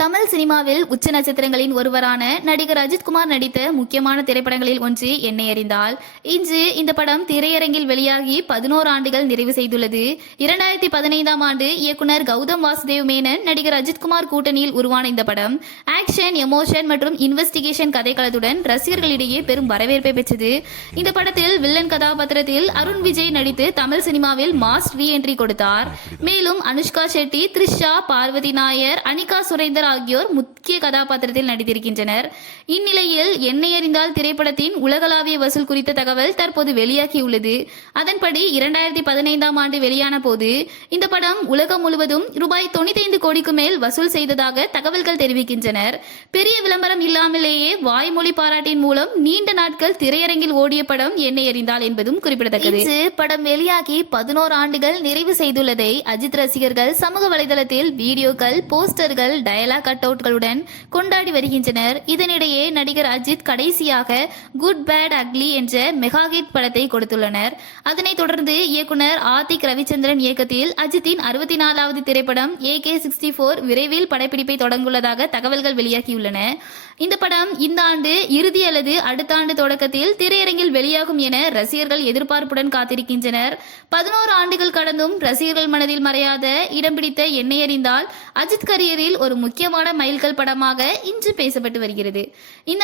தமிழ் சினிமாவில் உச்ச நட்சத்திரங்களின் ஒருவரான நடிகர் அஜித்குமார் நடித்த முக்கியமான திரைப்படங்களில் ஒன்று என்னை அறிந்தால். இன்று இந்த படம் திரையரங்கில் வெளியாகி 11 ஆண்டுகள் நிறைவு செய்துள்ளது. 2015ஆம் ஆண்டு இயக்குனர் கௌதம் வாசுதேவ் மேனன் நடிகர் அஜித்குமார் கூட்டணியில் உருவான இந்த படம் ஆக்ஷன், எமோஷன் மற்றும் இன்வெஸ்டிகேஷன் கதைக்களத்துடன் ரசிகர்களிடையே பெரும் வரவேற்பை பெற்றது. இந்த படத்தில் வில்லன் கதாபாத்திரத்தில் அருண் விஜய் நடித்து தமிழ் சினிமாவில் மாஸ் ரீஎன்ட்ரி கொடுத்தார். மேலும் அனுஷ்கா ஷெட்டி, த்ரிஷா, பார்வதி நாயர், அனிகா சுரேந்தர் ஆகியோர் முக்கிய கதாபாத்திரத்தில் நடித்திருக்கின்றனர். இந்நிலையில் என்னை அறிந்தால் திரைப்படத்தின் உலகளாவிய வசூல் குறித்த தகவல் தற்போது வெளியாகியுள்ளது. அதன்படி 2015ஆம் ஆண்டு வெளியான போது இந்த படம் உலகம் முழுவதும் ரூபாய் 95 கோடிக்கு மேல் வசூல் செய்ததாக தகவல்கள் தெரிவிக்கின்றனர். பெரிய விளம்பரம் இல்லாமலேயே வாய்மொழி பாராட்டின் மூலம் நீண்ட நாட்கள் திரையரங்கில் ஓடிய படம் என்னை அறிந்தால் என்பதும் குறிப்பிடத்தக்கது. படம் வெளியாகி 11 ஆண்டுகள் நிறைவு செய்துள்ளதை அஜித் ரசிகர்கள் சமூக வலைதளத்தில் வீடியோக்கள், போஸ்டர்கள், டயலாக் கட் அவுட்களுடன் கொண்டாடி வருகின்றனர். இதனிடையே நடிகர் அஜித் கடைசியாக குட் பேட் அக்லி என்ற மெகா ஹிட் படத்தை கொடுத்துள்ளனர். அதனைத் தொடர்ந்து இயக்குனர் ஆதிக் ரவிச்சந்திரன் இயக்கத்தில் அஜித்தின் 64வது திரைப்படம் AK64 விரைவில் படப்பிடிப்பை தொடங்குள்ளதாக தகவல்கள் வெளியாகியுள்ளன. இந்த படம் இந்த ஆண்டு இறுதி அல்லது அடுத்த ஆண்டு தொடக்கத்தில் திரையரங்கில் வெளியாகும் என ரசிகர்கள் எதிர்பார்ப்புடன் காத்திருக்கின்றனர். 11 ஆண்டுகள் கடந்தும் ரசிகர்கள் மனதில் மறையாத இடம் பிடித்த என்னை அறிந்தால் அஜித் கரியரில் ஒரு முக்கியமான மைல்கல் படமாக இன்று பேசப்பட்டு வருகிறது. இந்த